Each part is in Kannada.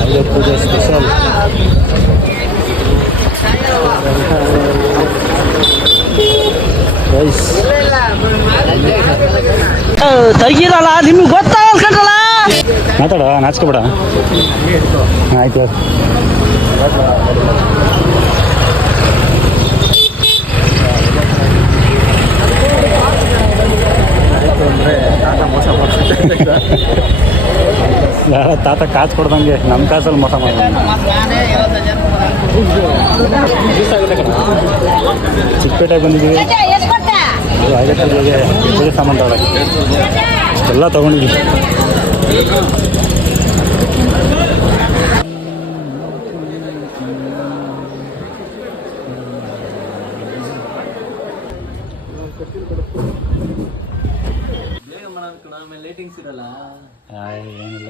ಅಲ್ಲೇ ಪೂಜೆ ಸ್ಪೆಷಲ್ ರೈಸ್ ತೆಗೀರಲ್ಲ ನಿಮ್ಗೆ ಗೊತ್ತಾಗಲ್ಲ ಕಣ್ರಲ್ಲ ಮಾತಾಡ ನಾಚ್ಕೊಬೇಡ ಆಯ್ತು ತಾತ ಕಾಸು ಕೊಡ್ದಂಗೆ ನಮ್ಮ ಕಾಸಲ್ಲಿ ಮೋಸ ಮಾಡಿ ಚಿಕ್ಕಪೇಟೆಗೆ ಬಂದಿದ್ದೀವಿ. ಇದು ಐವತ್ತು ಪೂಜೆಗೆ ಪೂಜೆ ಸಾಮಾನು ತಗೊಳಕ್ಕೆ. ಎಲ್ಲ ತೊಗೊಂಡಿದ್ದೀವಿ ಏನಿಲ್ಲ.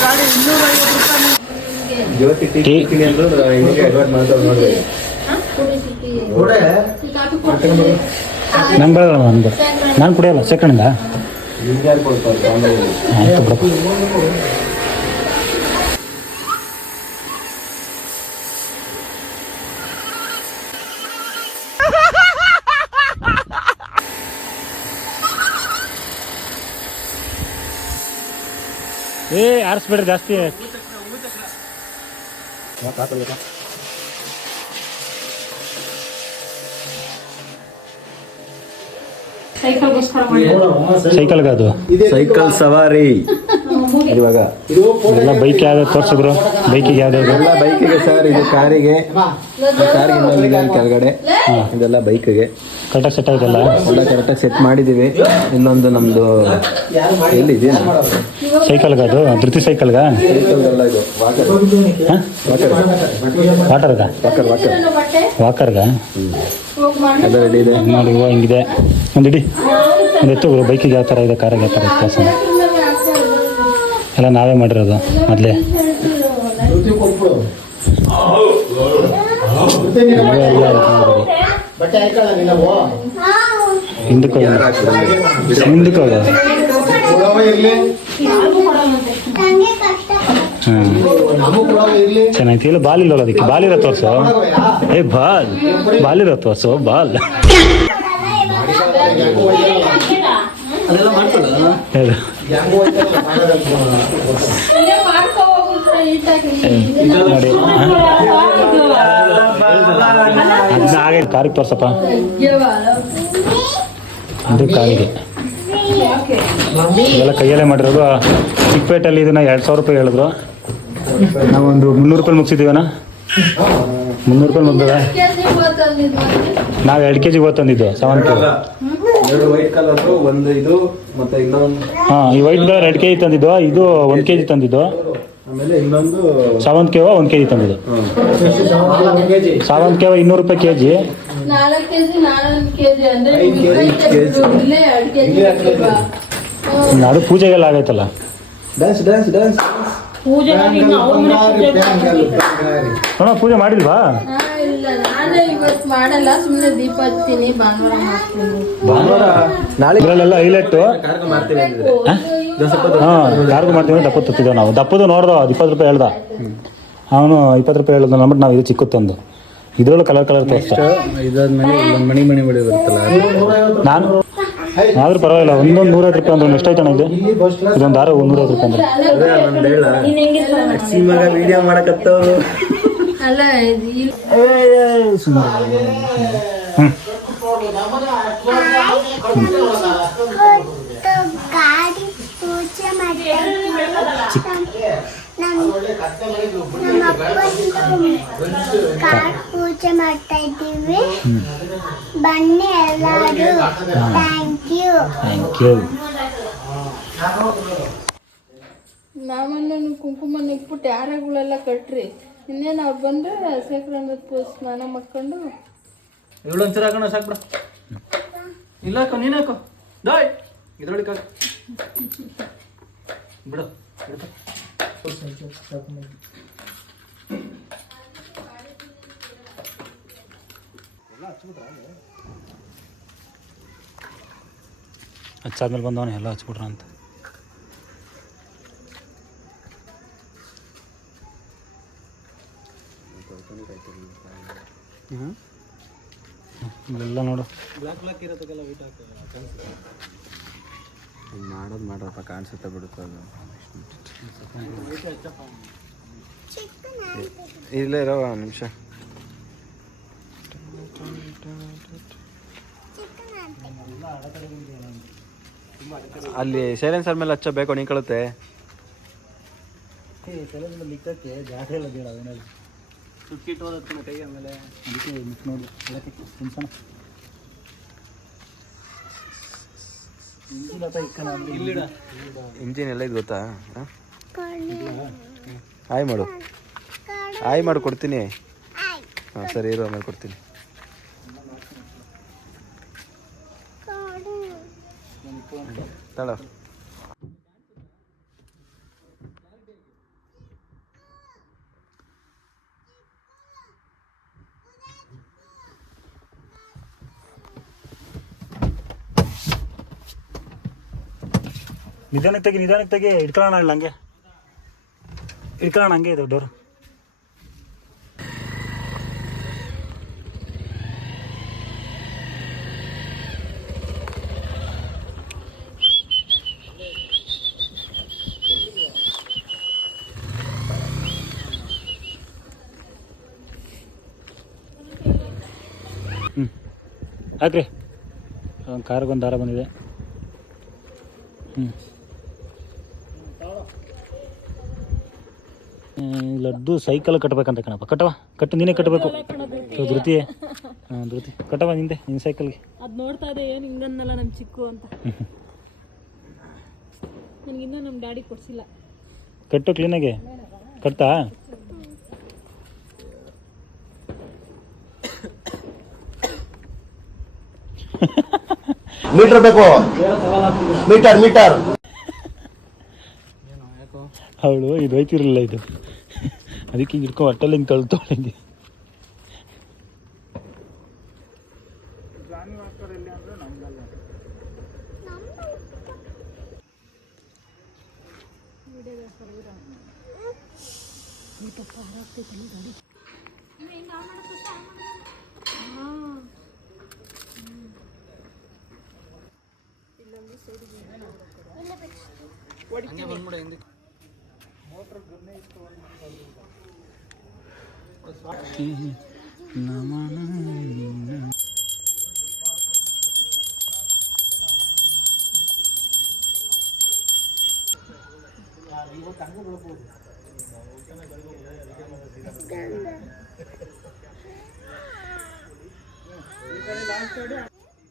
ಮಾಡ್ತಾರೆ ಟೀ ನಂಗೆ ಬೇಡ ನಂಗೆ ನಾನು ಕುಡಿಯಲ್ಲ ಸೆಕೆಂಡಿಂದ ಆಯ್ತು ಬಿಡಪ್ಪ ಏ ಆರಿಸ್ಬೇಡ್ರಿ ಜಾಸ್ತಿ. ಸೈಕಲ್ಗೋಸ್ಕರ ಮಾಡಿ. ಸೈಕಲ್ಗೆ ಅದು ಸೈಕಲ್ ಸವಾರಿ. ಇವಾಗ ಎಲ್ಲ ಬೈಕ್ ಯಾವ್ದು ತೋರ್ಸಿದ್ರು? ಬೈಕಿಗೆ ಯಾವ್ದು? ಎಲ್ಲ ಬೈಕಿಗೆ ಸರ್ ಇದು ಕಾರಿಗೆ. ಕಾರಿಗೆ ಇನ್ನೊಂದಿದೆ ಅಲ್ಲಿ ಕೆಳಗಡೆ. ಇದೆಲ್ಲ ಬೈಕಿಗೆ ಕರೆಕ್ಟಾಗಿ ಸೆಟ್ ಆಯ್ತಲ್ಲ? ಎಲ್ಲ ಕರೆಕ್ಟಾಗಿ ಸೆಟ್ ಮಾಡಿದ್ದೀವಿ ಇನ್ನೊಂದು ನಮ್ದು ಎಲ್ಲಿದೆ ಸೈಕಲ್ಗೆ ಅದು? ಧೃತಿ ಸೈಕಲ್ಗ ವಾಟರ್ಗ ವಾಕರ್ ವಾಕರ್ ವಾಕರ್ಗ ಅದು ರೆಡಿ ಇದೆ. ನೋಡಿ ಹೂವು ಹಿಂಗಿದೆ. ಒಂದು ಇಡಿ ಒಂದು ಎತ್ತು ಬೈಕಿಗೆ ಯಾವ ಥರ ಇದೆ ಕಾರಿಗೆ ಯಾವ ಥರ ವ್ಯತ್ಯಾಸ? ಎಲ್ಲ ನಾವೇ ಮಾಡಿರೋದು ಮೊದಲೇ. ಹಿಂದಕ್ಕೆ ಹಿಂದಕ್ಕೆ ಹೋಗ ಚೆನ್ನಾಯ್ತು ಇಲ್ಲ ಬಾಲ್ ಇಲ್ಲವಲ್ಲ ಅದಕ್ಕೆ? ಬಾಲ್ ಇರೋ ತೋರಿಸು ಏ ಬಾಲ್. ಬಾಲ್ ಇರೋ ತೋರಿಸು ಬಾಲ್. ಅದೆಲ್ಲ ಮಾಡ್ಕೊಳ್ಳ ಹೇಳು. ಹೆಂಗೋ ಕಾರಿಗೆ ತೋರ್ಸಪ್ಪ ಅದು ಕಾರಿಗೆ ಇವೆಲ್ಲ ಕೈಯಲ್ಲೇ ಮಾಡಿರೋದು ಚಿಕ್ಪೇಟಲ್ಲಿ ಇದನ್ನ ಎರಡು ಸಾವಿರ ರೂಪಾಯಿ ಹೇಳಿದ್ರು ನಾವೊಂದು ಮುನ್ನೂರು ರೂಪಾಯಿ ಮುಗಿಸಿದ್ದೀವನ ಮುನ್ನೂರು ರೂಪಾಯಿ ಮುಗ್ದ ನಾವು ಎರಡು ಕೆ ಜಿ ತಂದಿದ್ದು ಸೆವೆನ್ ಕೆ ಎರಡು ವೈಟ್ ಕಲರ್ ಒಂದು ಇದು ಮತ್ತೆ ಇನ್ನೊಂದು ಹಾಂ ಈ ವೈಟ್ ಕಲರ್ ಎರಡು ಕೆ ಜಿ ತಂದಿದ್ದು ಇದು ಒಂದು ಕೆ ಜಿ ತಂದಿದ್ದು. ಆಮೇಲೆ ಇನ್ನೊಂದು ಸಾವಂತ್ ಕೇವ ಒಂದು ಕೆ ಜಿ ತಂದಿದ್ದು ಒಂದು ಕೆಜಿ. ಸಾವಂತ್ ಕೇವ ಇನ್ನೂರು ರೂಪಾಯಿ ಕೆ ಜಿ ನಾಲ್ಕು ಕೆಜಿ ನಾಲ್ಕು ಕೆಜಿ ಅಂದ್ರೆ ಐದು ಕೆಜಿ, ಇಲ್ಲೇ ಎರಡು ಕೆಜಿ ಅದು ಪೂಜೆಗೆಲ್ಲ ಆಗೈತಲ್ಲ. ಡ್ಯಾನ್ಸ್ ಡ್ಯಾನ್ಸ್ ಡ್ಯಾನ್ಸ್ ಪೂಜೆ ಇನ್ನು ಅವ್ರ ಮನೆ ಪೂಜೆ ಮಾಡ್ಬೇಕು. ನೋಡ ಪೂಜೆ ಮಾಡಿಲ್ವಾ? ಹಾ, ಇಲ್ಲ ನಾನೇ ಇವತ್ತು ಮಾಡಲ್ಲ ಸುಮ್ಮನೆ ದೀಪ ಹಚ್ತೀನಿ ಭಾನುವಾರ ಮಾಡ್ತೀನಿ. ಭಾನುವಾರ? ನಾಳೆ ಇದರಲ್ಲೆಲ್ಲ ಹೈಲೈಟು ಕಾರ್ಯಕ್ರಮ ಮಾಡ್ತೀವಿ ಅಂದಿದ್ರೆ. ಹಾಂ? ಯಾರಿಗೂ ಮಾಡ್ತೀವಿ ದಪ್ಪದ ತತ್ತಿದ್ದೇವೆ ನಾವು? ದಪ್ಪದು ನೋಡ್ದ ಅದು ಇಪ್ಪತ್ತು ರೂಪಾಯಿ ಹೇಳ್ದ? ಅವನು ಇಪ್ಪತ್ತು ರೂಪಾಯಿ ಹೇಳ್ದ ಅಂದ್ಬಿಟ್ಟು ನಾವು ಇದು ಚಿಕ್ಕದು ತಂದು. ಇದರಲ್ಲೂ ಕಲರ್ ಕಲರ್ ತೋರಿಸ್ತಾ ಮಣಿ ಮಣಿ ಮಣಿ ಬರುತ್ತಲ್ಲ? ನಾನು ಆದ್ರೂ ಪರವಾಗಿಲ್ಲ ಒಂದೊಂದು ನೂರೈವತ್ತು ರೂಪಾಯಿ ಅಂದ್ರೆ ಎಷ್ಟು ಐತಣ ಇದೆ? ಇದೊಂದು ದಾರ ಒಂದು ನೂರೈವತ್ತು ರೂಪಾಯಿ ಅಂದ್ರೆ. ಅಲ್ಲ ಪೂಜೆ ಮಾಡ್ತಾ ಇದ್ದೀವಿ ಬನ್ನಿ ಎಲ್ಲರೂ ಥ್ಯಾಂಕ್ ಯು ಥ್ಯಾಂಕ್ ಯು ನಾಮಣ್ಣನ ಕುಂಕುಮನ ಇಟ್ಬಿಟ್ಟು ಯಾರಗಳೆಲ್ಲ ಕಟ್ರಿ? ಇನ್ನೇನು ಅವ್ರು ಬಂದ್ರೆ ಸೇಕ್ರಂದ ಸ್ನಾನ ಮಾಡ್ಕೊಂಡು ಇವಳು ಒಂಚೂರು ಹಾಕೋಣ ಸಾಕು ಬಿಡ. ಇಲ್ಲ ಹಾಕೋ ನೀನು ಹಾಕೋ. ಡಾಯ್ ಇದ್ರೊಳಗೆ ಹಾಕು. ಬಿಡು ಬಿಡು. ಹಚ್ಚಾದ್ಮೇಲೆ ಬಂದವನು ಎಲ್ಲ ಹಚ್ಬಿಟ್ರ ಅಂತ ಇಲ್ಲೆಲ್ಲ ನೋಡು. ಮಾಡೋದು ಮಾಡ್ರಪ್ಪ ಕಾಣಿಸುತ್ತೆ ಬಿಡುತ್ತೆ ಅದು ಇಲ್ಲೇ ಇರೋ ಒಂದು ನಿಮಿಷ. ಅಲ್ಲಿ ಸೈಲೆನ್ಸರ್ ಮೇಲೆ ಹಚ್ಚ ಬೇಕು ನಿಂಕೊಳ್ಳುತ್ತೆ ಜಾಗ ಇಲ್ಲ ಬೇಡ ಸುಕ್ಕಿಟ್ಟು ಹೋದತ್ತು ಕೈ ಆಮೇಲೆ ಅದಕ್ಕೆ ಮಿಕ್ ನೋಡಿ ಎಲ್ಲಕ್ಕೆ ತಿನ್ಸೋಣ. ಇಲ್ಲಿಡ. ಇಂಜಿನ್ ಎಲ್ಲ ಇದು ಗೊತ್ತಾ? ಹಾಯ್ ಮಾಡು. ಹಾಯ್ ಮಾಡು ಕೊಡ್ತೀನಿ. ಹಾಂ ಸರಿ ಇರೋ ಆಮೇಲೆ ಕೊಡ್ತೀನಿ. ತಳ ನಿಧಾನಕ್ಕೆ ತೆಗಿ ನಿಧಾನಕ್ಕೆ ತೆಗಿ ಇಟ್ಕೊಳ್ಳೋಣ ಇಲ್ಲ ಹಂಗೆ ಇಟ್ಕೊಳ್ಳೋಣ ಹಂಗೆ ಇದು ಡೋರ್ ಹ್ಞೂ ಹಾಕ್ರಿ ಕಾರ್ಗೊಂದು ದಾರ ಬಂದಿದೆ. ಹ್ಞೂ ಲಡ್ಡು ಸೈಕಲ್ ಕಟ್ಬೇಕಂತ ಕಣಪ್ಪ. ಕಟ್ಟವ ಕಟ್ಟು ನೀನೇ ಕಟ್ಟಬೇಕು ಧೃತಿ. ಹಾಂ ಧೃತಿ. ಕಟ್ಟವ ನಿಂದೆ ನಿನ್ನ ಸೈಕಲ್ಗೆ. ಅದ್ ನೋಡ್ತಾ ಇದೆ ಏನು ಹಿಂಗನ್ನಲ್ಲ ನಮ್ ಚಿಕ್ಕು ಅಂತ. ನನಗಿನ್ನೂ ನಮ್ಮ ಡ್ಯಾಡಿ ಕೊಡ್ಸಿಲ್ಲ. ಕಟ್ಟು ಕ್ಲೀನಾಗೆ ಕಟ್ತಾ? ಮೀಟರ್ ಬೇಕು. Metre metre. ಅವಳು ಇದು ಐತಿರಲಿಲ್ಲ ಇದು. ಅದಕ್ಕೆ ಹಿಂಗೆ ಇಟ್ಕೊಂಡು ಹೊಟ್ಟೆಲ್ಲ ಹಿಂಗೆ ತಳ್ತಾಳೆ ಹಿಂಗೆ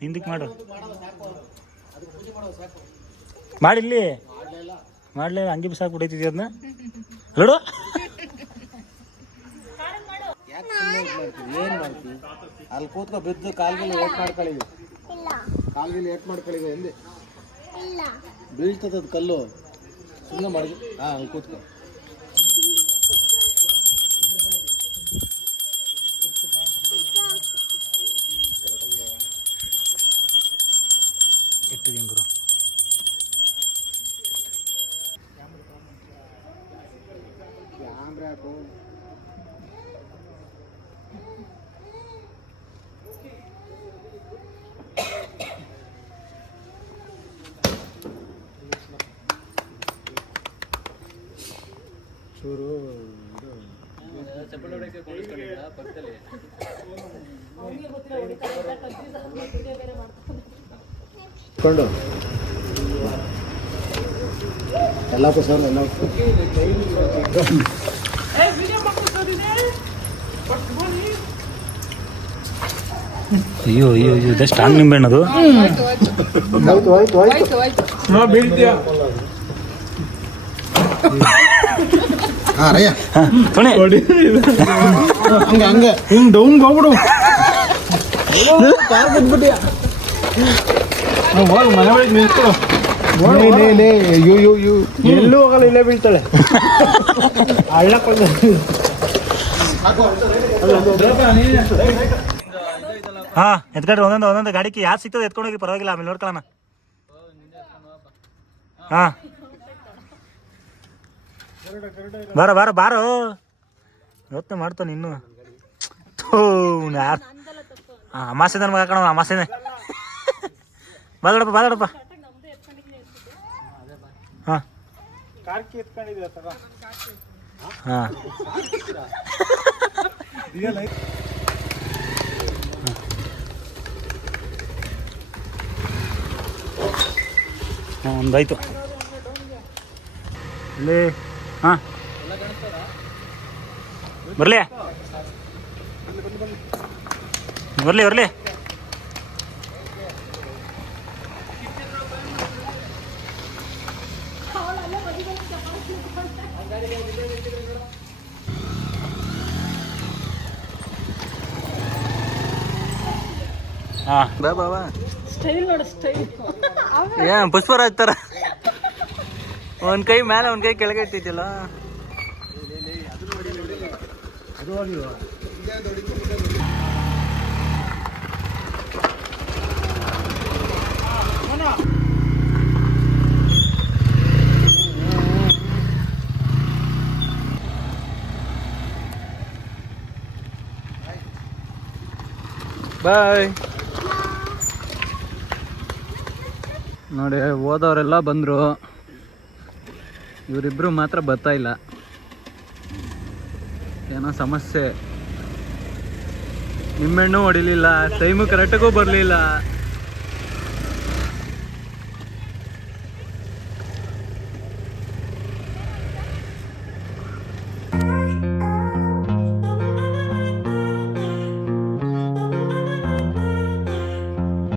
ಹಿಂದಕ್ಕೆ ಮಾಡು. ಮಾಡಿಲ್ಲಿ. ಮಾಡ್ಲಿಲ್ಲ ಹಂಗೆ ಬಿಸಾಕ್ ಬಿಡೈತಿದ್ಯ ಅದನ್ನ? ನೋಡು ಏನ್ ಮಾಡ್ತಿ? ಅಲ್ಲಿ ಕೂತ್ಕೊ ಬಿದ್ದು ಕಾಲ್ಗಿಲ್ಲಿ ಏಟ್ ಮಾಡ್ಕೊಳ್ಳಿ ಇಲ್ಲ. ಕಾಲ್ಗಿಲ್ಲಿ ಏಟ್ ಮಾಡ್ಕೊಳ್ಳಿ ಎಂದೆ? ಇಲ್ಲ. ಬೀಳ್ತದ ಕಲ್ಲು. ಸುಮ್ಮನೆ ಮಾಡಿ ಹಾ ಅಲ್ಲಿ ಕೂತ್ಕೊ. ಇಟ್ಟಿದ್ದೀನಿ ಗುರು ಚೂರು ಕೊಂಡು. ಎಲ್ಲಪ್ಪ ಸರ್ ಎಲ್ಲ. ಅಯ್ಯೋ ಅಯ್ಯೋ ಅಯ್ಯೋ ಇದೆ ಸ್ಟ್ರಾಂಗ್ ನಿಂಬೆಹಣ್ಣು ಅದು. ಆಯ್ತು ಆಯ್ತು ಆಯ್ತು ಹಾಂ ರಯ್ಯ ತುಣಿ ಹಂಗೆ ಹಂಗೆ. ಹಿಂಗೆ ಡೌನ್ ಹೋಗ್ಬಿಡು. ಕಾರ್ ಬಿದ್ಬಿಟ್ಟಿಯ ಹೋಗಿ ಮನೆ ಒಳಗೆ ನಿಂತ್ಕೊಡು. ಎಲ್ಲೂ ಹೋಗಲ್ಲ ಇಲ್ಲೇ ಬೀಳ್ತಾಳೆ. ಹಳ್ಳಕ್ಕೊಂದು ಹಾ ಎತ್ಕೊಳ್ರಿ ಒಂದೊಂದು ಒಂದೊಂದು ಗಾಡಿಗೆ ಯಾರು ಸಿಗ್ತದೆ ಎತ್ಕೊಂಡೋಗಿ ಪರವಾಗಿಲ್ಲ ಆಮೇಲೆ ನೋಡ್ಕೊಳ್ಳೋಣ ಹಾ. ಬಾರ ಬಾರ ಬಾರೋ. ಯೋಚನೆ ಮಾಡ್ತಾನೆ ಇನ್ನು ಯಾರು? ಹಾಂ ಅಮಾಸೆ ನಮ್ಗೆ ಹಾಕೋಣ ಅಮಾಸೆನೆ ಬಾದಡಪ್ಪ ಬಾದಡಪ್ಪ ಹಾಂ. ಹಾಂ. ಒಂದಾಯ್ತು. ಇಲ್ಲಿ ಹಾಂ. ಬರಲಿ. ಬರಲಿ ಬರಲಿ. ಬಾ ಬಾ ಬಾ. ಸ್ಟೈಲ್ ನೋಡು ಸ್ಟೈಲ್ ಏನ್ ಪುಷ್ಪರಾಜ್ ತರ ಒಂದ್ ಕೈ ಮೇಲೆ ಒಂದ್ ಕೈ ಕೆಳಗೆ ಇಟ್ಟಿದ್ದಿಲ್ಲ ಬಾಯ್ ನೋಡಿ ಹೋದವರೆಲ್ಲ ಬಂದರು. ಇವರಿಬ್ಬರು ಮಾತ್ರ ಬರ್ತಾ ಇಲ್ಲ. ಏನೋ ಸಮಸ್ಯೆ. ನಿಮ್ಮೆಣ್ಣು ಹೊಡಿಲಿಲ್ಲ ಟೈಮು ಕರೆಕ್ಟಾಗೂ ಬರಲಿಲ್ಲ.